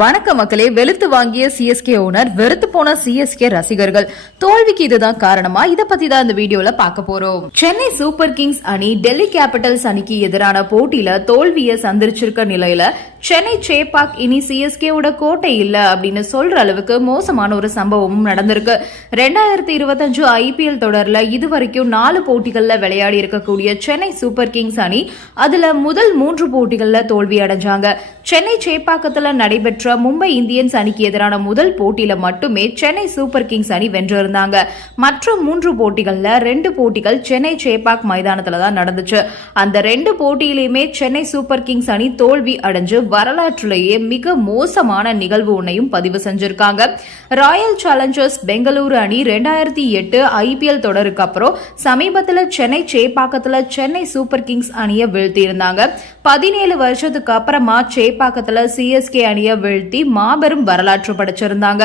வணக்க மக்களே வெளுத்து வாங்கிய சிஎஸ்கே ஓனர் வெறுத்து போன சிஎஸ்கே ரசிகர்கள். தோல்விக்கு இதுதான் காரணமா? இதை பத்தி தான் இந்த வீடியோல பார்க்க போறோம். சென்னை சூப்பர் கிங்ஸ் அணி டெல்லி கேபிட்டல்ஸ் அணிக்கு எதிரான போட்டியில தோல்வியை சந்திச்சிருக்க நிலையில சென்னை சேப்பாக் இனி சிஎஸ்கே கோட்டை இல்ல அப்படின்னு சொல்ற அளவுக்கு மோசமான ஒரு சம்பவமும் நடந்திருக்கு. ரெண்டாயிரத்தி இருபத்தஞ்சு ஐபிஎல் தொடர்ல இதுவரைக்கும் நாலு போட்டிகள்ல விளையாடி இருக்கக்கூடிய சென்னை சூப்பர் கிங்ஸ் அணி அதுல முதல் மூன்று போட்டிகள்ல தோல்வி அடைஞ்சாங்க. சென்னை சேப்பாக்கத்துல நடைபெற்ற மும்பை இந்தியன்ஸ் அணிக்கு எதிரான முதல் போட்டியில மட்டுமே சென்னை சூப்பர் கிங்ஸ் அணி வென்றிருந்தாங்க. மற்ற மூன்று போட்டிகள்ல ரெண்டு போட்டிகள் சென்னை சேப்பாக் மைதானத்துல தான் நடந்துச்சு. அந்த ரெண்டு போட்டியிலுமே சென்னை சூப்பர் கிங்ஸ் அணி தோல்வி அடைஞ்சு வரலாற்றிலேயே மிக மோசமான நிகழ்வு ஒன்னையும் பதிவு செஞ்சிருக்காங்க. ராயல் சேலஞ்சர்ஸ் பெங்களூரு அணி ரெண்டாயிரத்தி எட்டு ஐபிஎல் தொடருக்கு அப்புறம் சமீபத்தில் சென்னை சேப்பாக்கத்துல சென்னை சூப்பர் கிங்ஸ் அணியை வீழ்த்தி இருந்தாங்க பதினேழு வருஷத்துக்கு அப்புறமா சேப்பாக்கத்துல சிஎஸ்கே அணியை வீழ்த்தி மாபெரும் வரலாற்று படைச்சிருந்தாங்க.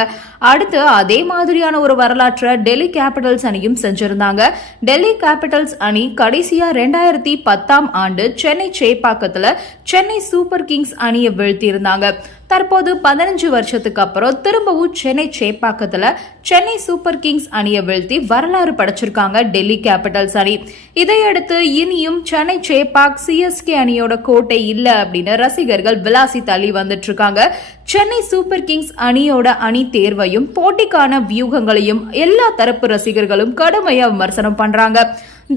அடுத்து அதே மாதிரியான ஒரு வரலாற்றை டெல்லி கேபிட்டல்ஸ் அணியும் செஞ்சிருந்தாங்க. டெல்லி கேபிட்டல்ஸ் அணி கடைசியா ரெண்டாயிரத்தி பத்தாம் ஆண்டு சென்னை சேப்பாக்கத்துல சென்னை சூப்பர் கிங்ஸ் அணியை வீழ்த்தி இருந்தாங்க தற்போது பதினஞ்சு வருஷத்துக்கு அப்புறம் திரும்பவும் சென்னை சேப்பாக்கத்துல சென்னை சூப்பர் கிங்ஸ் அணியை வீழ்த்தி வரலாறு படைச்சிருக்காங்க டெல்லி கேபிட்டல்ஸ் அணி. இதையடுத்து இனியும் சென்னை சேப்பாக் சிஎஸ்கே அணியோட கோட்டை இல்ல அப்படின்னு ரசிகர்கள் விலாசி தள்ளி வந்துட்டு இருக்காங்க சென்னை சூப்பர் கிங்ஸ் அணியோட அணி தேர்வையும் போட்டிக்கான வியூகங்களையும் எல்லா தரப்பு ரசிகர்களும் கடுமையா விமர்சனம் பண்றாங்க.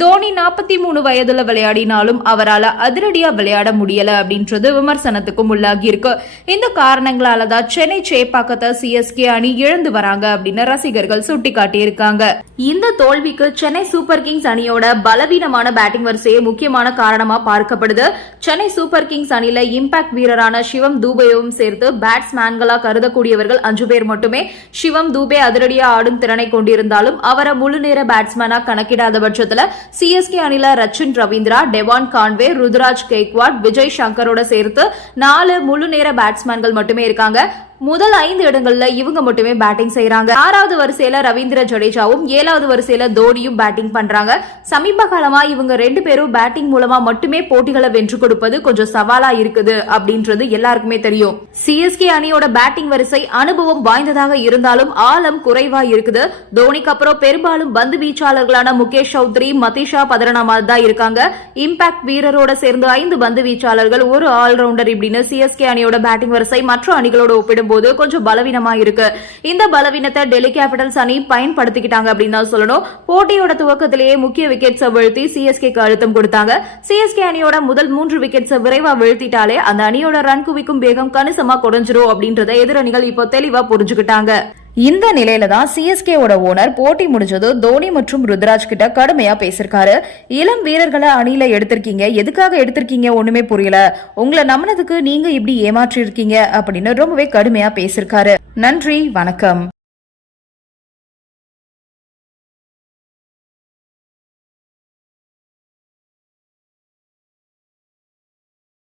தோனி நாற்பத்தி மூணு வயதுல விளையாடினாலும் அவரால் அதிரடியா விளையாட முடியல அப்படின்றது விமர்சனத்துக்கும் உள்ளாகி இருக்கு. இந்த காரணங்களால தான் சென்னை சேப்பாக்கத்தை சிஎஸ்கே அணி இழந்து வராங்க அப்படின்னு ரசிகர்கள் சுட்டிக்காட்டியிருக்காங்க. இந்த தோல்விக்கு சென்னை சூப்பர் கிங்ஸ் அணியோட பலவீனமான பேட்டிங் வரிசையே முக்கியமான காரணமா பார்க்கப்படுது. சென்னை சூப்பர் கிங்ஸ் அணியில இம்பாக்ட் வீரரான சிவம் தூபேவும் சேர்த்து பேட்ஸ்மேன்களா கருதக்கூடியவர்கள் அஞ்சு பேர் மட்டுமே. சிவம் தூபே அதிரடியா ஆடும் திறனை கொண்டிருந்தாலும் அவரை முழு நேர பேட்ஸ்மேனா கணக்கிடாத பட்சத்துல சிஎஸ்கே அணில ரச்சின் ரவீந்திரா டெவான் கான்வே ருத்ராஜ் கெய்க்வாட் விஜய் சங்கரோட சேர்த்து நாலு முழு நேர பேட்ஸ்மேன்கள் மட்டுமே இருக்காங்க. முதல் ஐந்து இடங்கள்ல இவங்க மட்டுமே பேட்டிங் செய்யறாங்க ஆறாவது வரிசையில ரவீந்திர ஜடேஜாவும் ஏழாவது வரிசையில தோனியும் பேட்டிங் பண்றாங்க. சமீப காலமா இவங்க ரெண்டு பேரும் பேட்டிங் மூலமா மட்டுமே போட்டிகளை வென்று கொடுப்பது கொஞ்சம் சவாலா இருக்குது அப்படின்றது எல்லாருக்குமே தெரியும். சிஎஸ்கே அணியோட பேட்டிங் வரிசை அனுபவம் வாய்ந்ததாக இருந்தாலும் ஆழம் குறைவா இருக்குது. தோனிக்கு அப்புறம் பெரும்பாலும் பந்து வீச்சாளர்களான முகேஷ் சௌத்ரி மதிஷா பதரனாமாத் தான் இருக்காங்க. இம்பாக்ட் வீரரோட சேர்ந்து ஐந்து பந்து வீச்சாளர்கள் ஒரு ஆல்ரவுண்டர் இப்படின்னு சிஎஸ்கே அணியோட பேட்டிங் வரிசை மற்ற அணிகளோட ஒப்பிடும் போது கொஞ்சம் பலவீனமா இருக்கு. இந்த பலவீனத்தை டெல்லி கேபிட்டல்ஸ் அணி பயன்படுத்திக்கிட்டாங்க அப்படின்னு தான் சொல்லணும். போட்டியோட துவக்கத்திலேயே முக்கிய விக்கெட்ஸை வீழ்த்தி சிஎஸ்கேக்கு அழுத்தம் கொடுத்தாங்க. சிஎஸ்கே அணியோட முதல் மூன்று விக்கெட்ஸை விரைவா வீழ்த்திட்டாலே அந்த அணியோட ரன் குவிக்கும் வேகம் கணிசமா குறைஞ்சிரும் அப்படின்றத எதிரணிகள் இப்போ தெளிவா புரிஞ்சுக்கிட்டாங்க. இந்த நிலையில தான் சிஎஸ்கேவோட ஓனர் போட்டி முடிஞ்சது. தோனி மற்றும் ருத்ராஜ் கிட்ட கடுமையா பேசிருக்காரு இளம் வீரர்களை அணியில எடுத்திருக்கீங்க. எதுக்காக எடுத்திருக்கீங்க? ஒண்ணுமே புரியல. உங்களை நம்பினதுக்கு நீங்க இப்படி ஏமாற்றி இருக்கீங்க அப்படின்னு ரொம்பவே கடுமையா பேசிருக்காரு நன்றி. வணக்கம்.